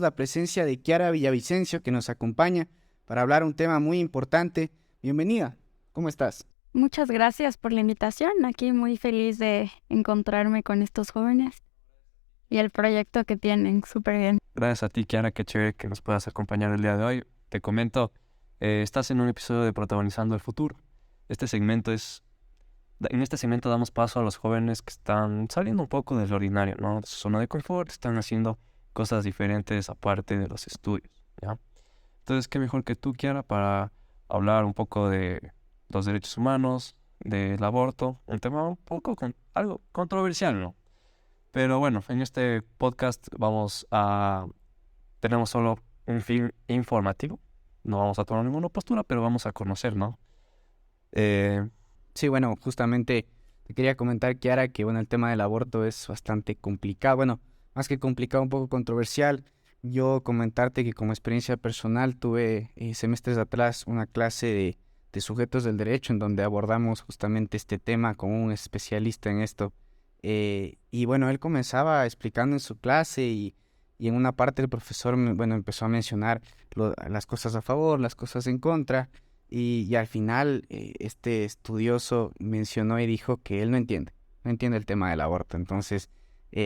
la presencia de Kiara Villavicencio, que nos acompaña para hablar un tema muy importante. Bienvenida, ¿cómo estás? Muchas gracias por la invitación. Aquí muy feliz de encontrarme con estos jóvenes y el proyecto que tienen. Súper bien. Gracias a ti, Kiara, qué chévere que nos puedas acompañar el día de hoy. Te comento, estás en un episodio de Protagonizando el Futuro. En este segmento damos paso a los jóvenes que están saliendo un poco del ordinario, ¿no? De su zona de confort, están haciendo cosas diferentes aparte de los estudios, ¿ya? Entonces, qué mejor que tú, Kiara, para hablar un poco de los derechos humanos, del aborto, un tema un poco algo controversial, ¿no? Pero bueno, en este podcast tenemos solo un fin informativo. No vamos a tomar ninguna postura, pero vamos a conocer, ¿no? Eh, Sí, bueno, justamente te quería comentar, Kiara, que bueno, el tema del aborto es bastante complicado. Bueno, más que complicado, un poco controversial. Yo comentarte que como experiencia personal tuve semestres atrás una clase de sujetos del derecho en donde abordamos justamente este tema con un especialista en esto. Y bueno, él comenzaba explicando en su clase y en una parte el profesor, bueno, empezó a mencionar las cosas a favor, las cosas en contra. Y al final este estudioso mencionó y dijo que él no entiende el tema del aborto. Entonces,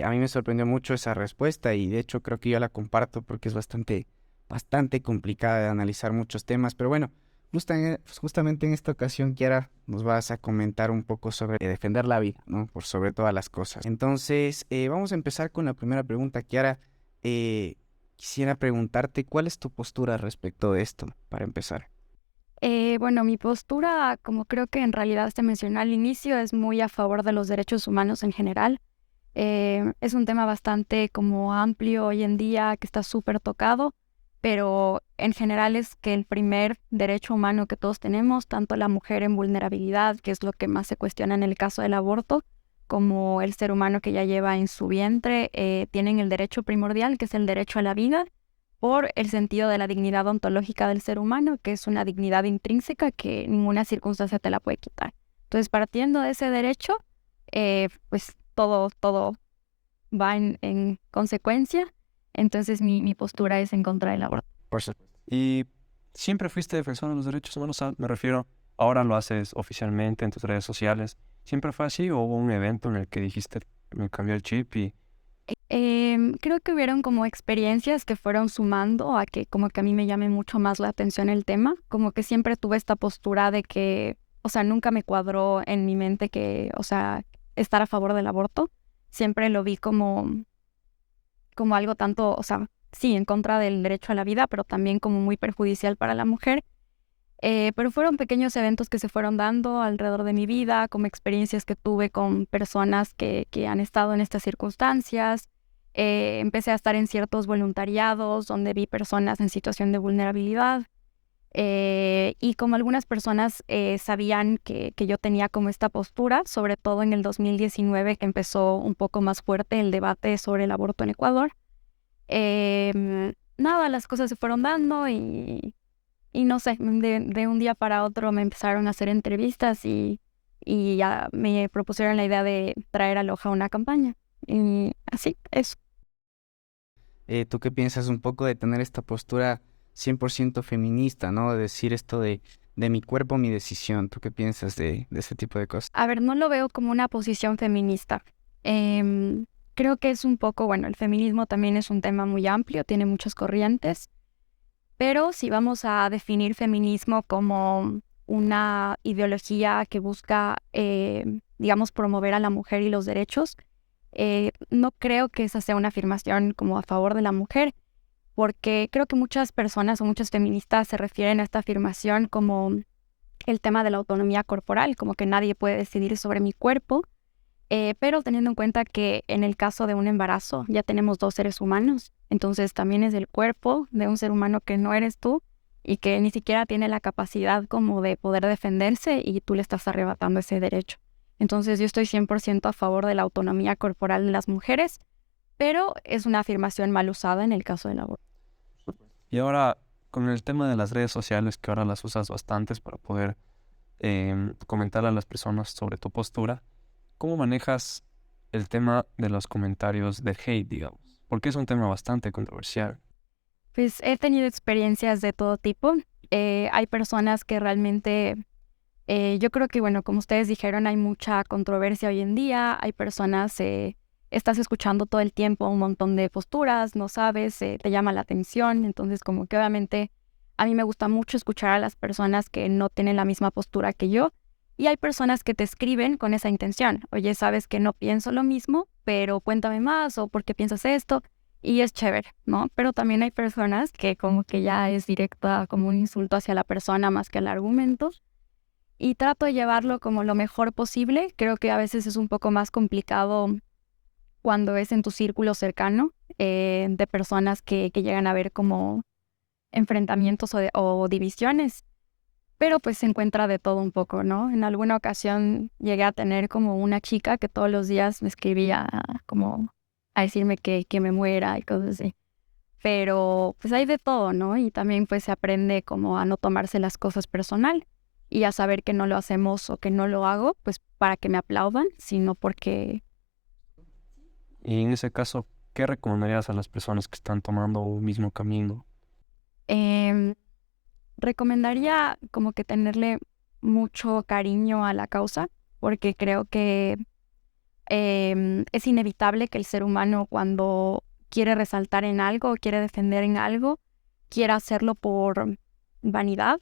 a mí me sorprendió mucho esa respuesta y de hecho creo que yo la comparto porque es bastante complicada de analizar muchos temas. Pero bueno, justamente en esta ocasión, Kiara, nos vas a comentar un poco sobre defender la vida, ¿no? Por sobre todas las cosas. Entonces, vamos a empezar con la primera pregunta, Kiara. Quisiera preguntarte, ¿cuál es tu postura respecto de esto, para empezar? Bueno, mi postura, como creo que en realidad se mencionó al inicio, es muy a favor de los derechos humanos en general. Es un tema bastante como amplio hoy en día que está súper tocado, pero en general es que el primer derecho humano que todos tenemos, tanto la mujer en vulnerabilidad, que es lo que más se cuestiona en el caso del aborto, como el ser humano que ya lleva en su vientre, tienen el derecho primordial, que es el derecho a la vida, por el sentido de la dignidad ontológica del ser humano, que es una dignidad intrínseca que ninguna circunstancia te la puede quitar. Entonces, partiendo de ese derecho, pues todo va en consecuencia. Entonces mi postura es en contra del aborto. Por supuesto. y siempre fuiste defensor de los derechos humanos, me refiero, ahora lo haces oficialmente en tus redes sociales. ¿Siempre fue así o hubo un evento en el que dijiste, me cambió el chip y... Creo que hubieron como experiencias que fueron sumando a que como que a mí me llame mucho más la atención el tema, como que siempre tuve esta postura de que, o sea, nunca me cuadró en mi mente que, o sea, estar a favor del aborto, siempre lo vi como algo tanto, o sea, sí, en contra del derecho a la vida, pero también como muy perjudicial para la mujer. Pero fueron pequeños eventos que se fueron dando alrededor de mi vida, como experiencias que tuve con personas que han estado en estas circunstancias. Empecé a estar en ciertos voluntariados donde vi personas en situación de vulnerabilidad. Y como algunas personas sabían que yo tenía como esta postura, sobre todo en el 2019 que empezó un poco más fuerte el debate sobre el aborto en Ecuador. Nada, las cosas se fueron dando y no sé, de un día para otro me empezaron a hacer entrevistas y ya me propusieron la idea de traer a Loja una campaña. Y así, eso. ¿Tú qué piensas un poco de tener esta postura 100% feminista, ¿no? De decir esto de mi cuerpo, mi decisión. ¿Tú qué piensas de ese tipo de cosas? A ver, no lo veo como una posición feminista. Creo que es un poco, bueno, el feminismo también es un tema muy amplio, tiene muchas corrientes, pero si vamos a definir feminismo como una ideología que busca, digamos, promover a la mujer y los derechos, no creo que esa sea una afirmación como a favor de la mujer, porque creo que muchas personas o muchas feministas se refieren a esta afirmación como el tema de la autonomía corporal, como que nadie puede decidir sobre mi cuerpo, pero teniendo en cuenta que en el caso de un embarazo ya tenemos dos seres humanos, entonces también es el cuerpo de un ser humano que no eres tú y que ni siquiera tiene la capacidad como de poder defenderse y tú le estás arrebatando ese derecho. Entonces yo estoy 100% a favor de la autonomía corporal de las mujeres, pero es una afirmación mal usada en el caso del aborto. Y ahora, con el tema de las redes sociales, que ahora las usas bastantes para poder comentar a las personas sobre tu postura, ¿cómo manejas el tema de los comentarios del hate, digamos? Porque es un tema bastante controversial. Pues he tenido experiencias de todo tipo. Hay personas que realmente, yo creo que, bueno, como ustedes dijeron, hay mucha controversia hoy en día. Hay personas, estás escuchando todo el tiempo un montón de posturas, no sabes, te llama la atención. Entonces, como que obviamente a mí me gusta mucho escuchar a las personas que no tienen la misma postura que yo. Y hay personas que te escriben con esa intención. Oye, sabes que no pienso lo mismo, pero cuéntame más o por qué piensas esto. Y es chévere, ¿no? Pero también hay personas que como que ya es directa como un insulto hacia la persona más que al argumento. Y trato de llevarlo como lo mejor posible. Creo que a veces es un poco más complicado cuando es en tu círculo cercano, de personas que llegan a ver como enfrentamientos o divisiones. Pero pues se encuentra de todo un poco, ¿no? En alguna ocasión llegué a tener como una chica que todos los días me escribía como a decirme que me muera y cosas así. Pero pues hay de todo, ¿no? Y también pues se aprende como a no tomarse las cosas personal y a saber que no lo hacemos o que no lo hago, pues para que me aplaudan, sino porque Y en ese caso, ¿qué recomendarías a las personas que están tomando un mismo camino? em, recomendaría como que tenerle mucho cariño a la causa, porque creo que es inevitable que el ser humano cuando quiere resaltar en algo o quiere defender en algo, quiera hacerlo por vanidad,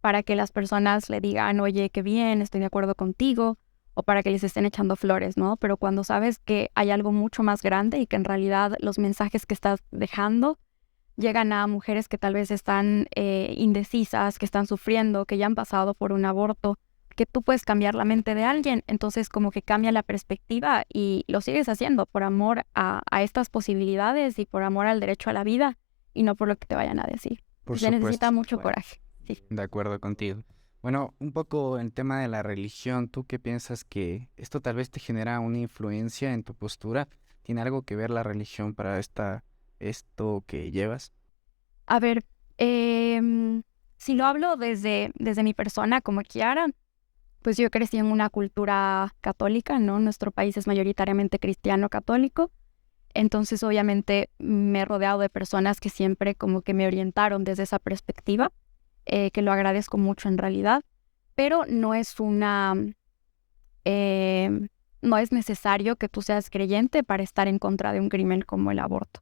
para que las personas le digan, oye, qué bien, estoy de acuerdo contigo, o para que les estén echando flores, ¿no? Pero cuando sabes que hay algo mucho más grande y que en realidad los mensajes que estás dejando llegan a mujeres que tal vez están indecisas, que están sufriendo, que ya han pasado por un aborto, que tú puedes cambiar la mente de alguien, entonces como que cambia la perspectiva y lo sigues haciendo por amor a estas posibilidades y por amor al derecho a la vida y no por lo que te vayan a decir. Por Se necesita supuesto. mucho coraje. Sí. De acuerdo contigo. Bueno, un poco el tema de la religión, ¿tú qué piensas que esto tal vez te genera una influencia en tu postura? ¿Tiene algo que ver la religión para esto que llevas? A ver, si lo hablo desde mi persona como Kiara, pues yo crecí en una cultura católica, ¿no? Nuestro país es mayoritariamente cristiano católico. Entonces, obviamente, me he rodeado de personas que siempre como que me orientaron desde esa perspectiva, que lo agradezco mucho en realidad, pero eh, no es necesario que tú seas creyente para estar en contra de un crimen como el aborto.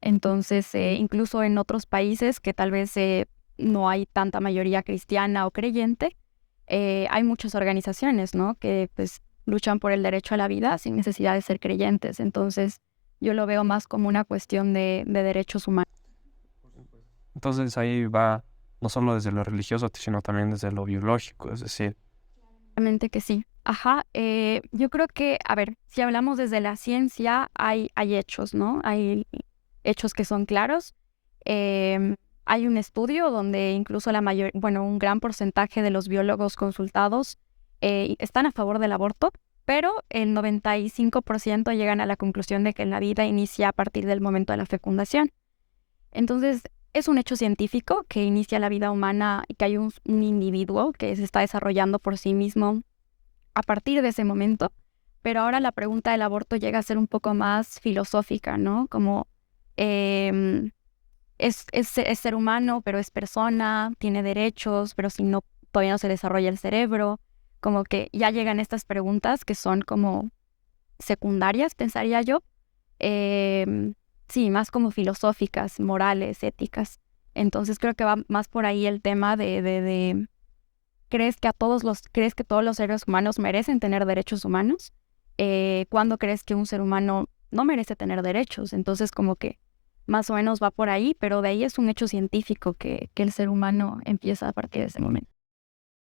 Entonces, incluso en otros países que tal vez no hay tanta mayoría cristiana o creyente, hay muchas organizaciones, ¿no? Que pues luchan por el derecho a la vida sin necesidad de ser creyentes. Entonces, yo lo veo más como una cuestión de derechos humanos. Entonces ahí va no solo desde lo religioso, sino también desde lo biológico, es decir, Obviamente que sí. Ajá, yo creo que, a ver, si hablamos desde la ciencia, hay hechos, ¿no? Hay hechos que son claros. Em, Hay un estudio donde incluso bueno, un gran porcentaje de los biólogos consultados están a favor del aborto, pero el 95% llegan a la conclusión de que la vida inicia a partir del momento de la fecundación. Entonces, es un hecho científico que inicia la vida humana y que hay un individuo que se está desarrollando por sí mismo a partir de ese momento. Pero ahora la pregunta del aborto llega a ser un poco más filosófica, ¿no? Como em, es ser humano, pero es persona, tiene derechos, pero si no, todavía no se desarrolla el cerebro. Como que ya llegan estas preguntas que son como secundarias, pensaría yo. Em, sí, más como filosóficas, morales, éticas. Entonces creo que va más por ahí el tema de ¿crees que todos los seres humanos merecen tener derechos humanos? ¿Cuándo crees que un ser humano no merece tener derechos? Entonces como que más o menos va por ahí, pero de ahí es un hecho científico que el ser humano empieza a partir de ese momento.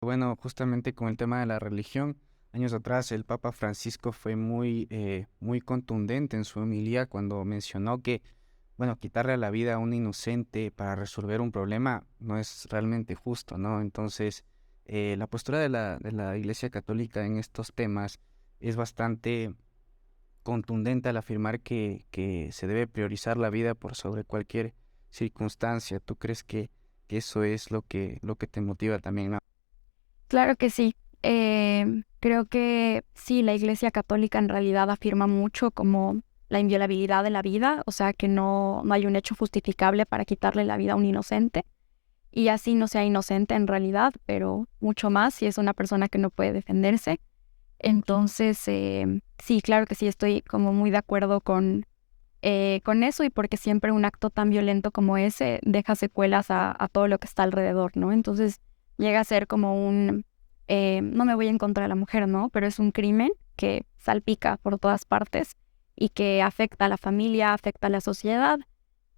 Bueno, justamente con el tema de la religión, años atrás el Papa Francisco fue muy contundente en su homilía cuando mencionó que, bueno, quitarle la vida a un inocente para resolver un problema no es realmente justo, ¿no? Entonces, la postura de la Iglesia Católica en estos temas es bastante contundente al afirmar que se debe priorizar la vida por sobre cualquier circunstancia. ¿Tú crees que eso es lo que te motiva también, ¿no? Claro que sí. Creo que sí, la Iglesia Católica en realidad afirma mucho como la inviolabilidad de la vida, o sea, que no hay un hecho justificable para quitarle la vida a un inocente. Y así no sea inocente en realidad, pero mucho más si es una persona que no puede defenderse. Entonces, sí, claro que sí, estoy como muy de acuerdo con eso y porque siempre un acto tan violento como ese deja secuelas a todo lo que está alrededor, ¿no? Entonces llega a ser como no me voy en contra de la mujer, ¿no? Pero es un crimen que salpica por todas partes y que afecta a la familia, afecta a la sociedad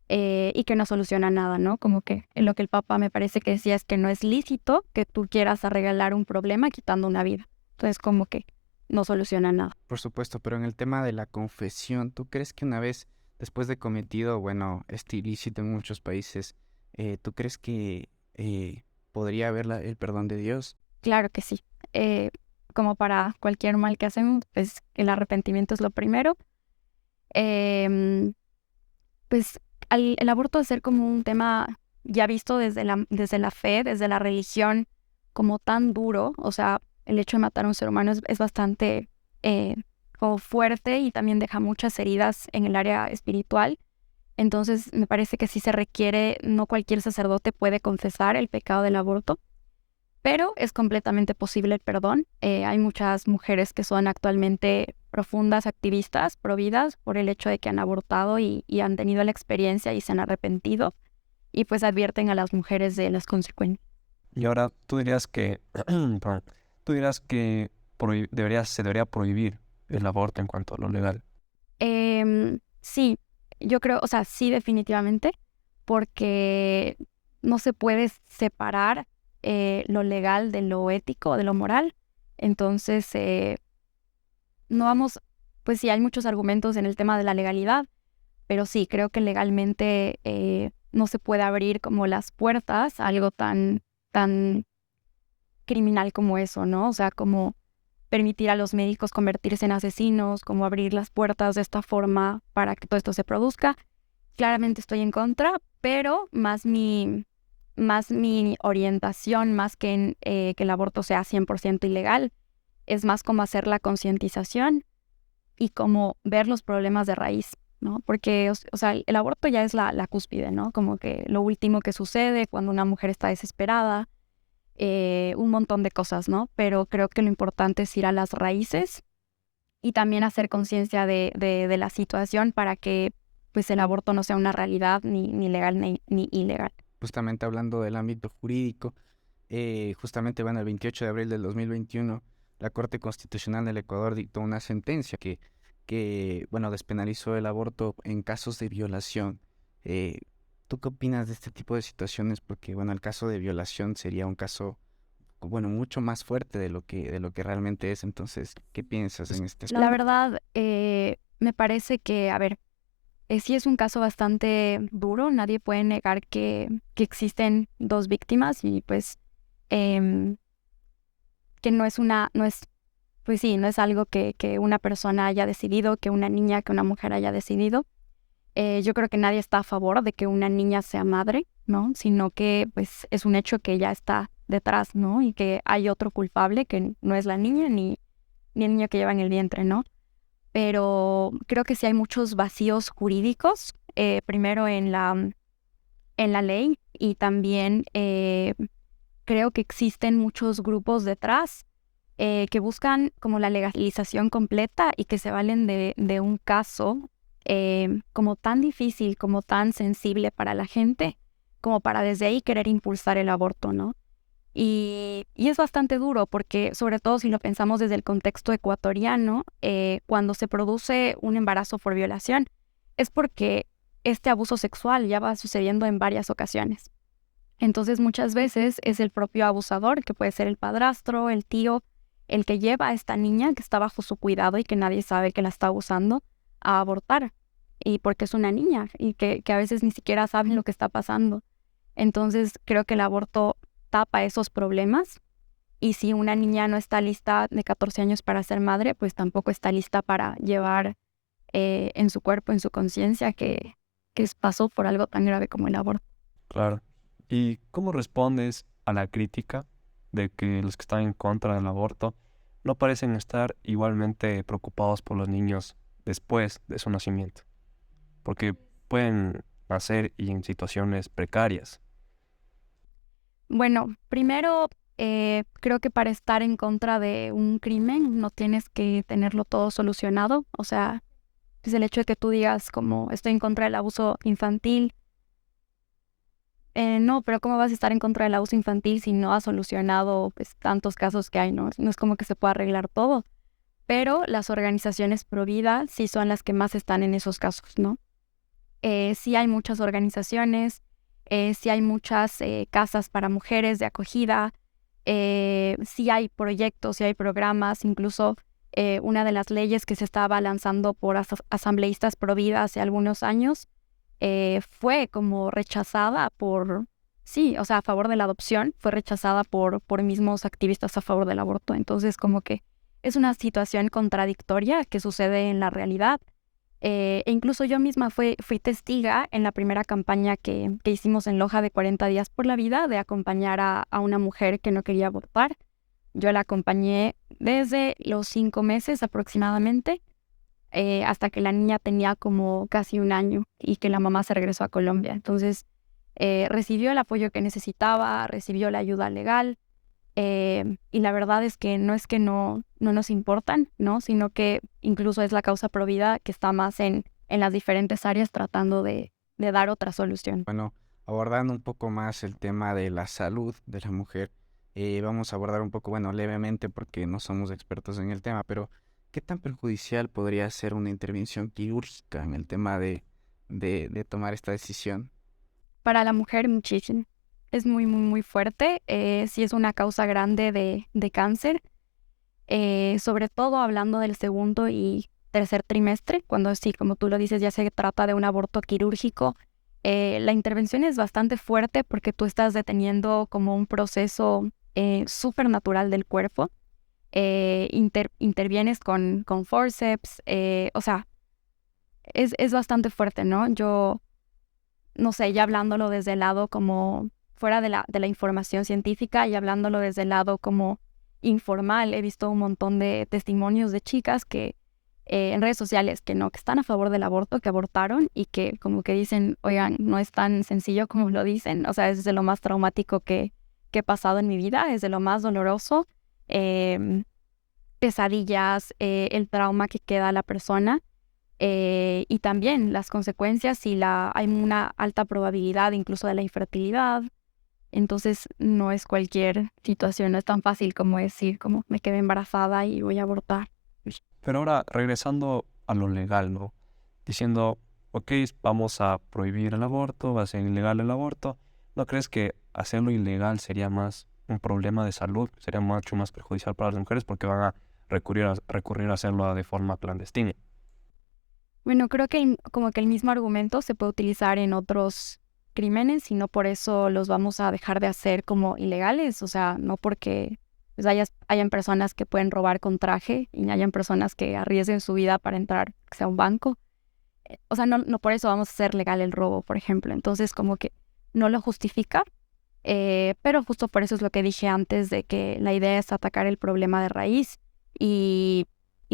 y que no soluciona nada, ¿no? Como que lo que el Papa me parece que decía es que no es lícito que tú quieras arreglar un problema quitando una vida. Entonces como que no soluciona nada. Por supuesto, pero en el tema de la confesión, ¿tú crees que una vez después de cometido, bueno, este ilícito en muchos países, ¿tú crees que podría haber el perdón de Dios? Claro que sí. Como para cualquier mal que hacemos, pues el arrepentimiento es lo primero. Em, pues el aborto de ser como un tema ya visto desde la fe, desde la religión, como tan duro, o sea, el hecho de matar a un ser humano es bastante eh, como fuerte y también deja muchas heridas en el área espiritual. Entonces, me parece que sí se requiere, no cualquier sacerdote puede confesar el pecado del aborto, pero es completamente posible el perdón. Hay muchas mujeres que son actualmente profundas activistas pro vidas por el hecho de que han abortado y han tenido la experiencia y se han arrepentido y pues advierten a las mujeres de las consecuencias. Y ahora tú dirías que, perdón, tú dirías que se debería prohibir el aborto en cuanto a lo legal. Sí, yo creo, o sea, sí definitivamente, porque no se puede separar lo legal de lo ético, de lo moral. Entonces, no vamos, pues sí, hay muchos argumentos en el tema de la legalidad, pero sí, creo que legalmente no se puede abrir como las puertas a algo tan criminal como eso, ¿no? O sea, como permitir a los médicos convertirse en asesinos, como abrir las puertas de esta forma para que todo esto se produzca. Claramente estoy en contra, pero más mi orientación, más que el aborto sea 100% ilegal, es más como hacer la concientización y como ver los problemas de raíz, ¿no? Porque, o sea, el aborto ya es la cúspide, ¿no? Como que lo último que sucede cuando una mujer está desesperada, un montón de cosas, ¿no? Pero creo que lo importante es ir a las raíces y también hacer conciencia de la situación para que pues el aborto no sea una realidad ni legal ni ilegal. Justamente hablando del ámbito jurídico, justamente bueno, el 28 de abril del 2021, la Corte Constitucional del Ecuador dictó una sentencia que bueno, despenalizó el aborto en casos de violación. Eh, ¿Tú qué opinas de este tipo de situaciones? Porque bueno, el caso de violación sería un caso, bueno, mucho más fuerte de lo que realmente es. Entonces, ¿qué piensas en este La aspecto? verdad, me parece que, a ver, sí es un caso bastante duro, nadie puede negar que existen dos víctimas y pues em, que no es, pues sí, no es algo que una persona haya decidido, que una niña, que una mujer haya decidido. Yo creo que nadie está a favor de que una niña sea madre, ¿no? Sino que pues es un hecho que ya está detrás, ¿no? Y que hay otro culpable que no es la niña ni el niño que lleva en el vientre, ¿no? Pero creo que sí hay muchos vacíos jurídicos, primero en la ley y también creo que existen muchos grupos detrás que buscan como la legalización completa y que se valen de un caso como tan difícil, como tan sensible para la gente, como para desde ahí querer impulsar el aborto, ¿no? Y es bastante duro porque, sobre todo si lo pensamos desde el contexto ecuatoriano, cuando se produce un embarazo por violación, es porque este abuso sexual ya va sucediendo en varias ocasiones. Entonces, muchas veces es el propio abusador, que puede ser el padrastro, el tío, el que lleva a esta niña que está bajo su cuidado y que nadie sabe que la está abusando a abortar. Y porque es una niña y que a veces ni siquiera saben lo que está pasando. Entonces, creo que el aborto tapa esos problemas y si una niña no está lista de 14 años para ser madre, pues tampoco está lista para llevar en su cuerpo, en su conciencia, que pasó por algo tan grave como el aborto. Claro. ¿Y cómo respondes a la crítica de que los que están en contra del aborto no parecen estar igualmente preocupados por los niños después de su nacimiento, porque pueden nacer y en situaciones precarias. Bueno, primero, creo que para estar en contra de un crimen no tienes que tenerlo todo solucionado. O sea, es el hecho de que tú digas como estoy en contra del abuso infantil. No, pero ¿cómo vas a estar en contra del abuso infantil si no has solucionado pues tantos casos que hay? No es como que se pueda arreglar todo. Pero las organizaciones pro vida sí son las que más están en esos casos, ¿no? Sí hay muchas organizaciones, sí hay muchas casas para mujeres de acogida, sí hay proyectos, sí hay programas, incluso una de las leyes que se estaba lanzando por asambleístas pro vida hace algunos años fue como rechazada por, sí, o sea, a favor de la adopción, fue rechazada por mismos activistas a favor del aborto. Entonces, como que es una situación contradictoria que sucede en la realidad. E incluso yo misma fui testiga en la primera campaña que hicimos en Loja de 40 días por la vida de acompañar a una mujer que no quería abortar. Yo la acompañé desde los 5 meses aproximadamente hasta que la niña tenía como casi un año y que la mamá se regresó a Colombia. Entonces, recibió el apoyo que necesitaba, recibió la ayuda legal. Y la verdad es que no nos importan, ¿no? Sino que incluso es la causa pro vida que está más en las diferentes áreas tratando de dar otra solución. Bueno, abordando un poco más el tema de la salud de la mujer, vamos a abordar un poco, bueno, levemente porque no somos expertos en el tema, pero ¿qué tan perjudicial podría ser una intervención quirúrgica en el tema de tomar esta decisión? Para la mujer, muchísimo. Es muy, muy, muy fuerte. Sí es una causa grande de cáncer, sobre todo hablando del segundo y tercer trimestre, cuando sí, como tú lo dices, ya se trata de un aborto quirúrgico. La intervención es bastante fuerte porque tú estás deteniendo como un proceso súper natural del cuerpo. Intervienes con forceps, o sea, es bastante fuerte, ¿no? Yo, no sé, ya hablándolo desde el lado como fuera de la información científica y hablándolo desde el lado como informal, he visto un montón de testimonios de chicas que en redes sociales que no, que están a favor del aborto, que abortaron y que como que dicen, oigan, no es tan sencillo como lo dicen, o sea, es de lo más traumático que he pasado en mi vida, es de lo más doloroso, em, pesadillas, el trauma que queda a la persona. Y también las consecuencias si hay una alta probabilidad incluso de la infertilidad. Entonces no es cualquier situación, no es tan fácil como decir como me quedé embarazada y voy a abortar. Pero ahora, regresando a lo legal, ¿no? Diciendo, ok, vamos a prohibir el aborto, va a ser ilegal el aborto. ¿No crees que hacerlo ilegal sería más un problema de salud? Sería mucho más perjudicial para las mujeres porque van a recurrir a hacerlo de forma clandestina. Bueno, creo que como que el mismo argumento se puede utilizar en otros crímenes y no por eso los vamos a dejar de hacer como ilegales. O sea, no porque pues, hayan personas que pueden robar con traje y hayan personas que arriesguen su vida para entrar, que sea un banco. O sea, no por eso vamos a hacer legal el robo, por ejemplo. Entonces, como que no lo justifica, pero justo por eso es lo que dije antes de que la idea es atacar el problema de raíz y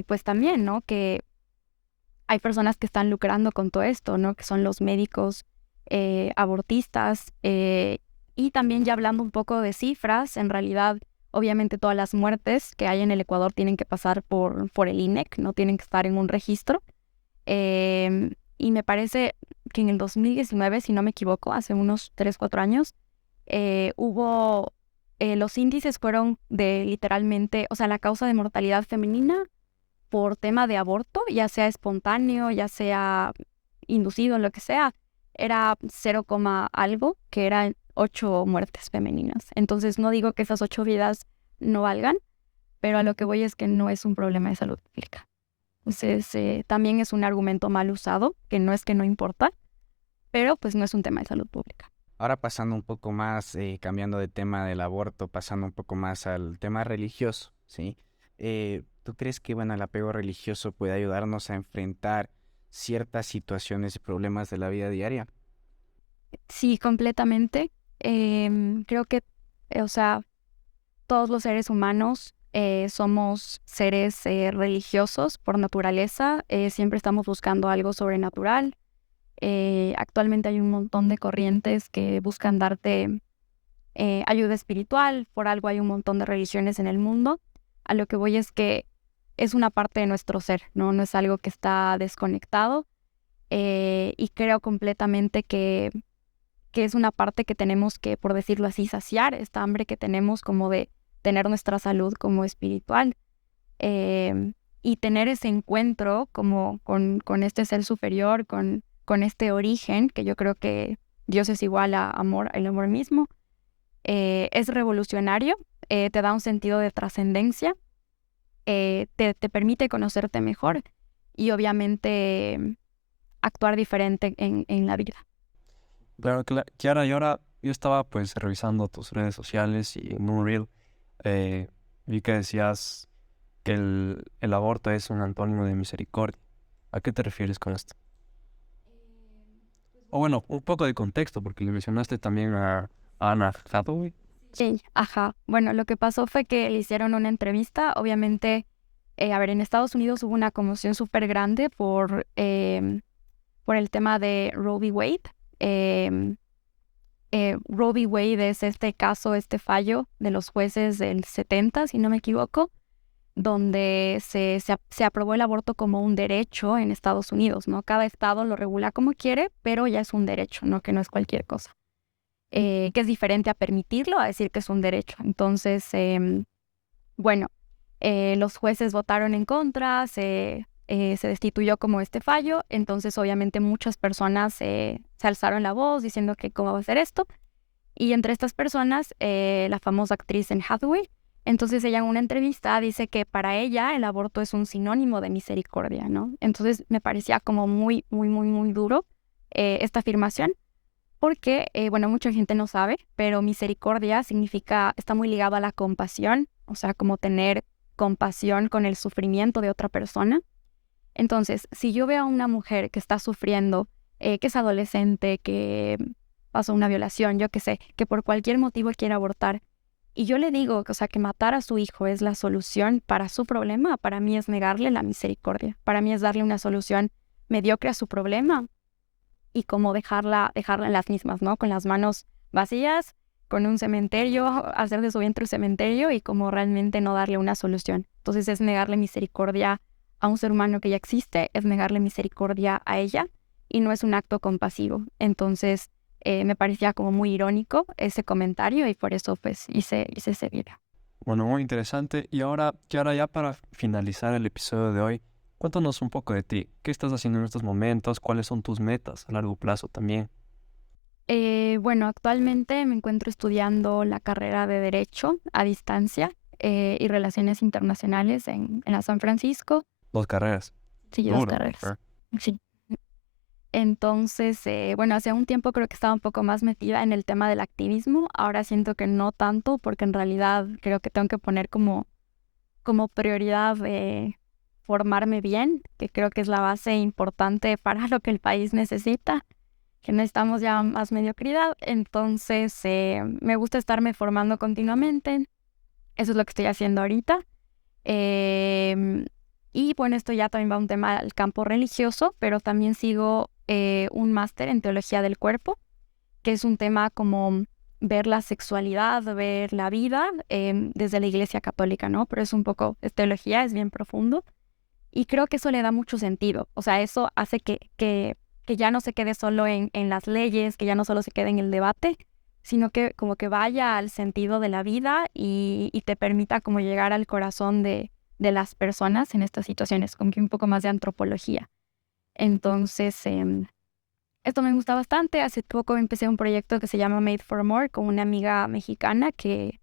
pues también, ¿no? Que hay personas que están lucrando con todo esto, ¿no? Que son los médicos abortistas. Y también ya hablando un poco de cifras, en realidad, obviamente todas las muertes que hay en el Ecuador tienen que pasar por el INEC, no tienen que estar en un registro. Y me parece que en el 2019, si no me equivoco, hace unos 3, 4 años, hubo, los índices fueron de literalmente, o sea, la causa de mortalidad femenina por tema de aborto, ya sea espontáneo, ya sea inducido, lo que sea, era 0, algo, que eran 8 muertes femeninas. Entonces no digo que esas 8 vidas no valgan, pero a lo que voy es que no es un problema de salud pública. Entonces también es un argumento mal usado, que no es que no importa, pero pues no es un tema de salud pública. Ahora pasando un poco más, cambiando de tema del aborto, pasando un poco más al tema religioso, ¿sí? ¿Tú crees que, bueno, el apego religioso puede ayudarnos a enfrentar ciertas situaciones y problemas de la vida diaria? Sí, completamente. Creo que, o sea, todos los seres humanos Somos seres religiosos por naturaleza, siempre estamos buscando algo sobrenatural. Actualmente hay un montón de corrientes que buscan darte ayuda espiritual, por algo hay un montón de religiones en el mundo. A lo que voy es que es una parte de nuestro ser, ¿no? No es algo que está desconectado. Y creo completamente que es una parte que tenemos que, por decirlo así, saciar, esta hambre que tenemos como de tener nuestra salud como espiritual. Y tener ese encuentro como con este ser superior, con este origen, que yo creo que Dios es igual a amor, el amor mismo, es revolucionario, te da un sentido de trascendencia, te permite conocerte mejor y obviamente actuar diferente en la vida. Claro, Kiara, y ahora yo estaba pues revisando tus redes sociales y en un reel vi que decías que el aborto es un antónimo de misericordia. ¿A qué te refieres con esto? O bueno, un poco de contexto, porque le mencionaste también a Anna Hathaway. Sí, ajá. Bueno, lo que pasó fue que le hicieron una entrevista. Obviamente, a ver, en Estados Unidos hubo una conmoción súper grande por el tema de Roe v. Wade. Roe v. Wade es este caso, este fallo de los jueces del 70, si no me equivoco, donde se aprobó el aborto como un derecho en Estados Unidos, ¿no? Cada estado lo regula como quiere, pero ya es un derecho, ¿no? Que no es cualquier cosa. Que es diferente a permitirlo a decir que es un derecho. Entonces, bueno, los jueces votaron en contra, se destituyó como este fallo, entonces obviamente muchas personas se alzaron la voz diciendo que cómo va a ser esto, y entre estas personas la famosa actriz Anne Hathaway. Entonces ella en una entrevista dice que para ella el aborto es un sinónimo de misericordia, ¿no? Entonces me parecía como muy, muy, muy, muy duro esta afirmación, porque, bueno, mucha gente no sabe, pero misericordia significa, está muy ligado a la compasión, o sea, como tener compasión con el sufrimiento de otra persona. Entonces, si yo veo a una mujer que está sufriendo, que es adolescente, que pasó una violación, yo qué sé, que por cualquier motivo quiere abortar, y yo le digo, o sea, que matar a su hijo es la solución para su problema, para mí es negarle la misericordia, para mí es darle una solución mediocre a su problema y como dejarla en las mismas, ¿no? Con las manos vacías, con un cementerio, hacer de su vientre un cementerio y como realmente no darle una solución. Entonces es negarle misericordia a un ser humano que ya existe, es negarle misericordia a ella y no es un acto compasivo. Entonces me parecía como muy irónico ese comentario y por eso pues hice ese video. Bueno, muy interesante. Y ahora, Kiara, ya para finalizar el episodio de hoy, cuéntanos un poco de ti. ¿Qué estás haciendo en estos momentos? ¿Cuáles son tus metas a largo plazo también? Bueno, actualmente me encuentro estudiando la carrera de Derecho a distancia y Relaciones Internacionales en la San Francisco. 2 carreras. Sí, dos Duro. carreras. Sí. Entonces, bueno, hace un tiempo creo que estaba un poco más metida en el tema del activismo. Ahora siento que no tanto, porque en realidad creo que tengo que poner como prioridad formarme bien, que creo que es la base importante para lo que el país necesita, que necesitamos ya más mediocridad. Entonces, me gusta estarme formando continuamente. Eso es lo que estoy haciendo ahorita. Y bueno, esto ya también va a un tema al campo religioso, pero también sigo un máster en teología del cuerpo, que es un tema como ver la sexualidad, ver la vida desde la Iglesia Católica, ¿no? Pero es un poco, es teología, es bien profundo. Y creo que eso le da mucho sentido. O sea, eso hace que ya no se quede solo en las leyes, que ya no solo se quede en el debate, sino que como que vaya al sentido de la vida y te permita como llegar al corazón de las personas en estas situaciones, como que un poco más de antropología. Entonces, esto me gusta bastante. Hace poco empecé un proyecto que se llama Made for More con una amiga mexicana que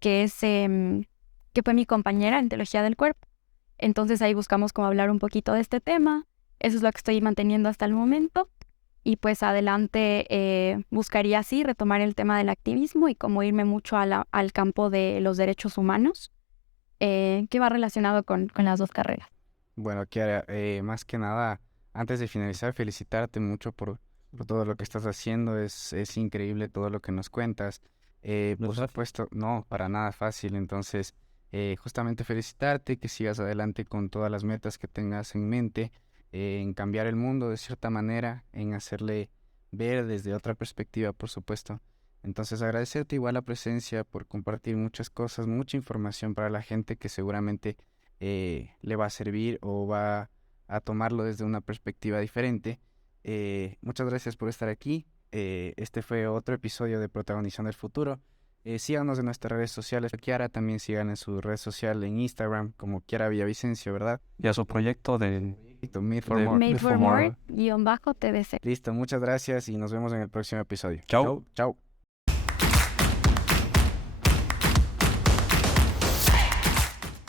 fue mi compañera en teología del cuerpo. Entonces ahí buscamos como hablar un poquito de este tema. Eso es lo que estoy manteniendo hasta el momento. Y pues adelante buscaría así retomar el tema del activismo y como irme mucho al campo de los derechos humanos, que va relacionado con las dos carreras. Bueno, Kiara, más que nada, antes de finalizar, felicitarte mucho por todo lo que estás haciendo. Es increíble todo lo que nos cuentas. ¿No Por es fácil? supuesto, no, para nada fácil. Entonces, justamente felicitarte, que sigas adelante con todas las metas que tengas en mente, en cambiar el mundo de cierta manera, en hacerle ver desde otra perspectiva, por supuesto. Entonces agradecerte igual la presencia por compartir muchas cosas, mucha información para la gente que seguramente le va a servir o va a tomarlo desde una perspectiva diferente. Muchas gracias por estar aquí. Este fue otro episodio de Protagonizando el Futuro. Síganos en nuestras redes sociales. Kiara también sigan en su red social en Instagram como Kiara Villavicencio, ¿verdad? Y a su proyecto de Made for de More. Made for More, _TDC. Listo, muchas gracias y nos vemos en el próximo episodio. Chao. Chao.